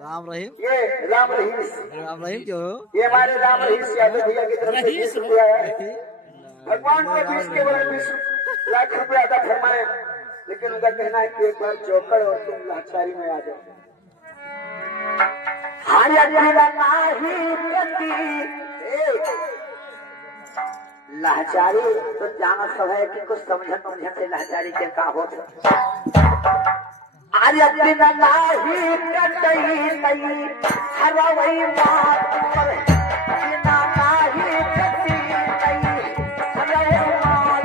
राम रहीम। ये राम रहीम क्यों? ये हमारे राम रहीम यादव भैया की तरफ से 20 रुपया है। भगवान को 20 के बड़े 20 लाख रुपया का फरमाए, लेकिन उनका कहना है कि एक बार चौकड़ और तुम लाचारी में आ जाओ। लाचारी तो जाना सब है कि कुछ समझन से लाचारी के का हो। आज दिन नाही कटई तई हरवई बात पर बिना नाही कटई तई हरवई बात।